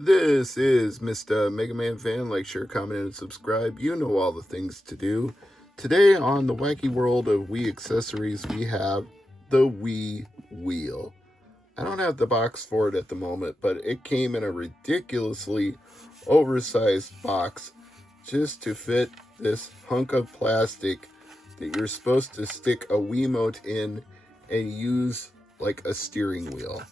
This is Mr. MegaManFan. Like, share, comment, and subscribe. You know all the things to do. Today on the wacky world of Wii accessories, we have the Wii wheel. I don't have the box for it at the moment, but it came in a ridiculously oversized box just to fit this hunk of plastic that you're supposed to stick a Wiimote in and use like a steering wheel,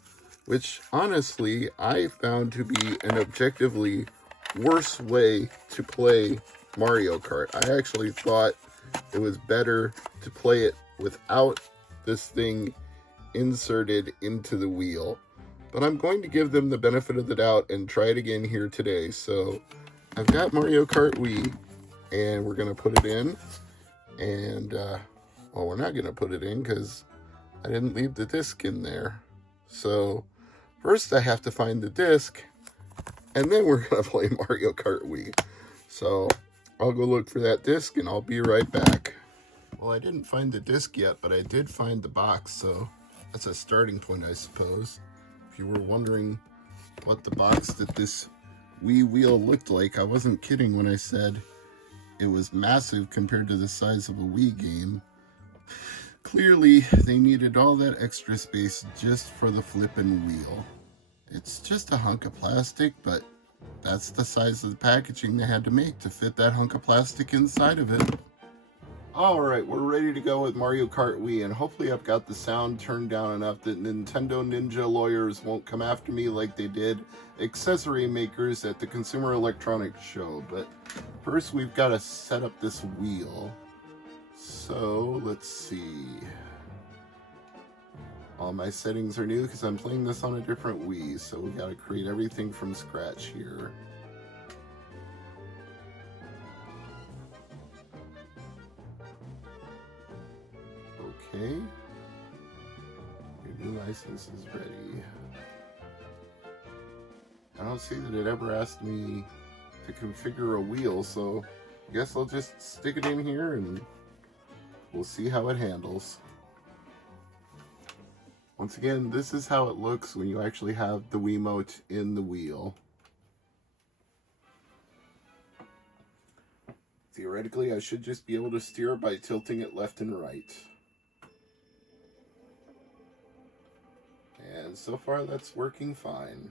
which honestly I found to be an objectively worse way to play Mario Kart. I actually thought it was better to play it without this thing inserted into the wheel. But I'm going to give them the benefit of the doubt and try it again here today. So I've got Mario Kart Wii, and we're going to put it in. And, well, we're not going to put it in because I didn't leave the disc in there. So first I have to find the disc, and then we're going to play Mario Kart Wii. So I'll go look for that disc, and I'll be right back. Well, I didn't find the disc yet, but I did find the box, so that's a starting point, I suppose. If you were wondering what the box that this Wii wheel looked like, I wasn't kidding when I said it was massive compared to the size of a Wii game. Clearly, they needed all that extra space just for the flippin' wheel. It's just a hunk of plastic, but that's the size of the packaging they had to make to fit that hunk of plastic inside of it. Alright, we're ready to go with Mario Kart Wii, and hopefully I've got the sound turned down enough that Nintendo Ninja lawyers won't come after me like they did accessory makers at the Consumer Electronics Show. But first we've got to set up this wheel. So, let's see. All my settings are new because I'm playing this on a different Wii, so we got to create everything from scratch here. Okay. Your new license is ready. I don't see that it ever asked me to configure a wheel, so I guess I'll just stick it in here and we'll see how it handles. Once again, this is how it looks when you actually have the Wiimote in the wheel. Theoretically, I should just be able to steer by tilting it left and right. And so far, that's working fine.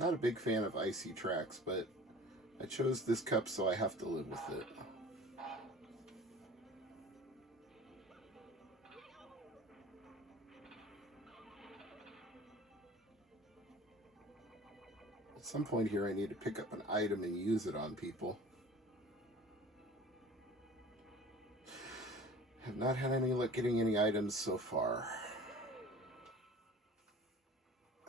Not a big fan of icy tracks, but I chose this cup, so I have to live with it. At some point here, I need to pick up an item and use it on people. Have not had any luck getting any items so far.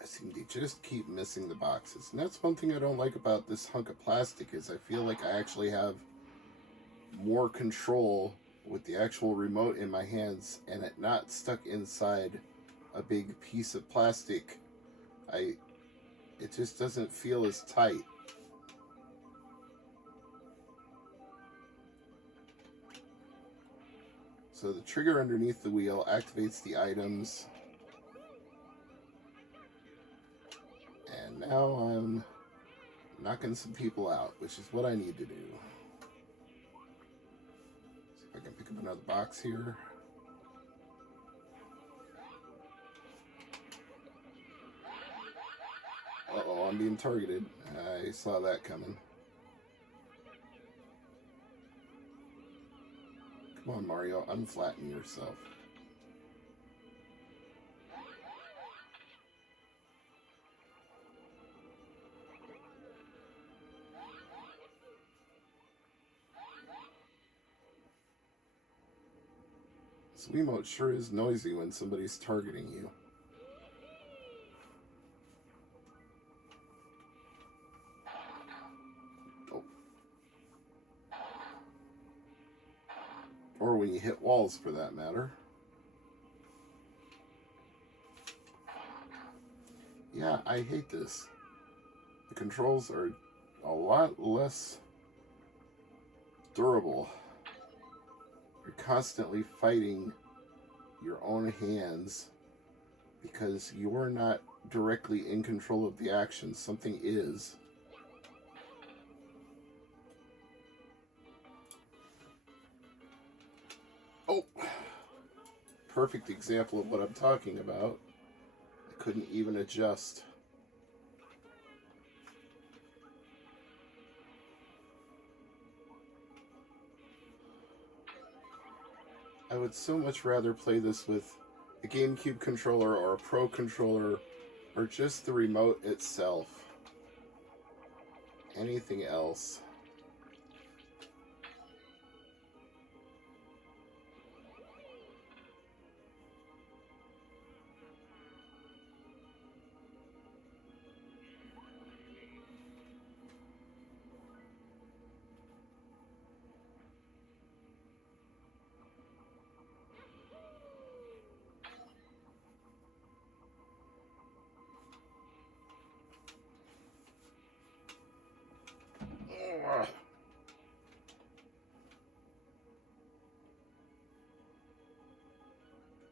I seem to just keep missing the boxes. And that's one thing I don't like about this hunk of plastic is I feel like I actually have more control with the actual remote in my hands and it not stuck inside a big piece of plastic. It just doesn't feel as tight. So the trigger underneath the wheel activates the items. And now I'm knocking some people out, which is what I need to do. See if I can pick up another box here. Uh-oh, I'm being targeted. I saw that coming. Come on, Mario, unflatten yourself. This Wiimote sure is noisy when somebody's targeting you. Oh. Or when you hit walls, for that matter. Yeah, I hate this. The controls are a lot less durable. You're constantly fighting your own hands because you're not directly in control of the action. Something is. Oh, perfect example of what I'm talking about. I couldn't even adjust. I would so much rather play this with a GameCube controller or a Pro controller or just the remote itself. Anything else.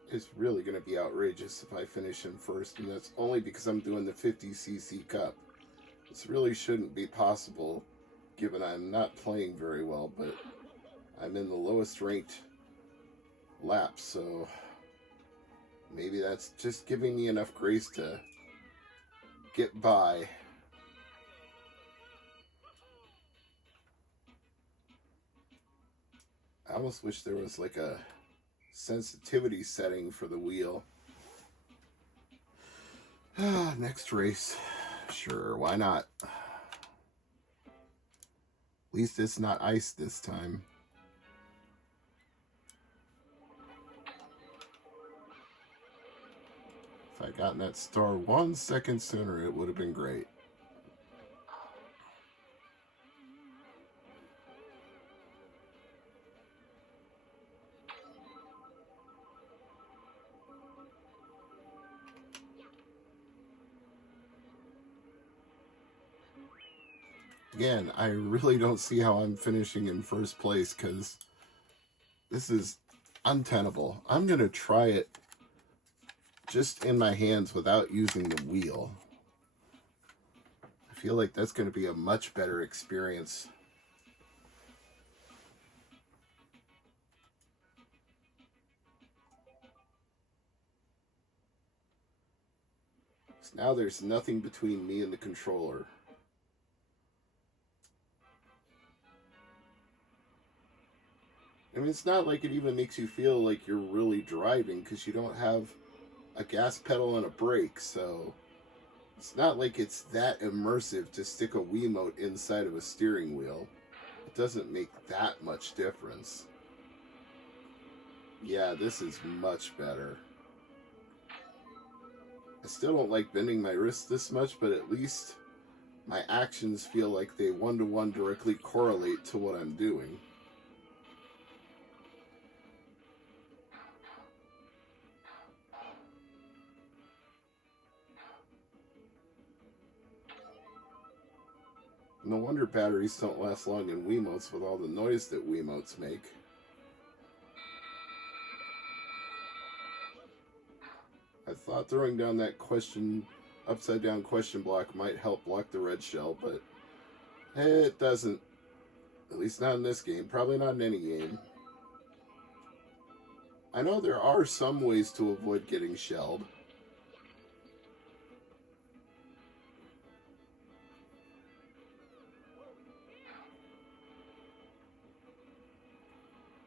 It's really going to be outrageous if I finish him first, and that's only because I'm doing the 50cc cup. This really shouldn't be possible, given I'm not playing very well, but I'm in the lowest ranked lap, so maybe that's just giving me enough grace to get by. I almost wish there was like a sensitivity setting for the wheel. Next race. Sure, why not? At least it's not ice this time. If I'd gotten that star 1 second sooner, it would have been great. Again, I really don't see how I'm finishing in first place because this is untenable. I'm going to try it just in my hands without using the wheel. I feel like that's going to be a much better experience. So now there's nothing between me and the controller. I mean, it's not like it even makes you feel like you're really driving because you don't have a gas pedal and a brake, so it's not like it's that immersive to stick a Wiimote inside of a steering wheel. It doesn't make that much difference. Yeah, this is much better. I still don't like bending my wrists this much, but at least my actions feel like they one-to-one directly correlate to what I'm doing. No wonder batteries don't last long in Wiimotes with all the noise that Wiimotes make. I thought throwing down that upside down question block might help block the red shell, but it doesn't. At least not in this game. Probably not in any game. I know there are some ways to avoid getting shelled.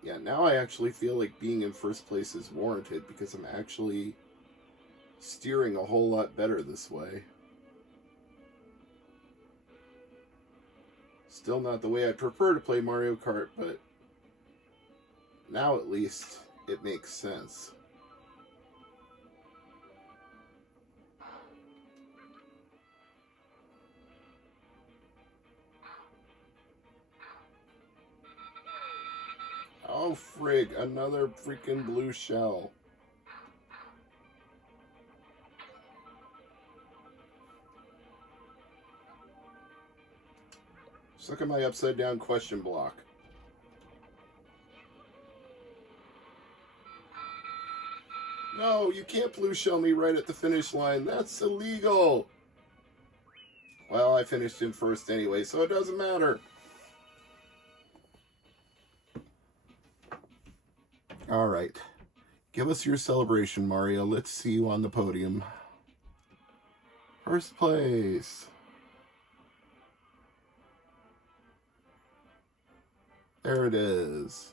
Yeah, now I actually feel like being in first place is warranted because I'm actually steering a whole lot better this way. Still not the way I'd prefer to play Mario Kart, but now at least it makes sense. Oh, frig, another freaking blue shell. Just look at my upside down question block. No, you can't blue shell me right at the finish line. That's illegal. Well, I finished in first anyway, so it doesn't matter. All right. Give us your celebration, Mario. Let's see you on the podium. First place. There it is.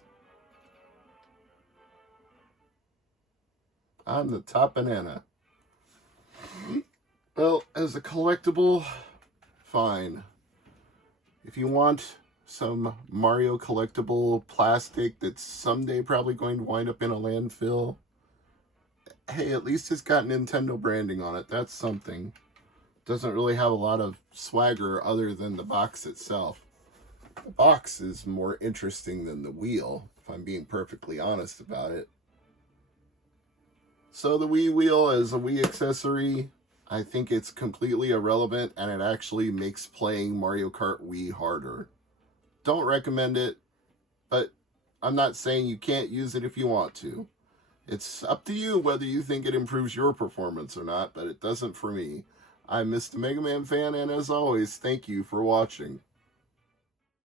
I'm the top banana. Well, as a collectible, fine. If you want some Mario collectible plastic that's someday probably going to wind up in a landfill, hey, at least it's got Nintendo branding on it. That's something. Doesn't really have a lot of swagger other than the box itself. The box is more interesting than the wheel, if I'm being perfectly honest about it. So the Wii wheel as a Wii accessory, I think it's completely irrelevant, and it actually makes playing Mario Kart Wii harder. Don't recommend it, but I'm not saying you can't use it if you want to. It's up to you whether you think it improves your performance or not, but it doesn't for me. I'm Mr. MegaManFan, and as always, thank you for watching.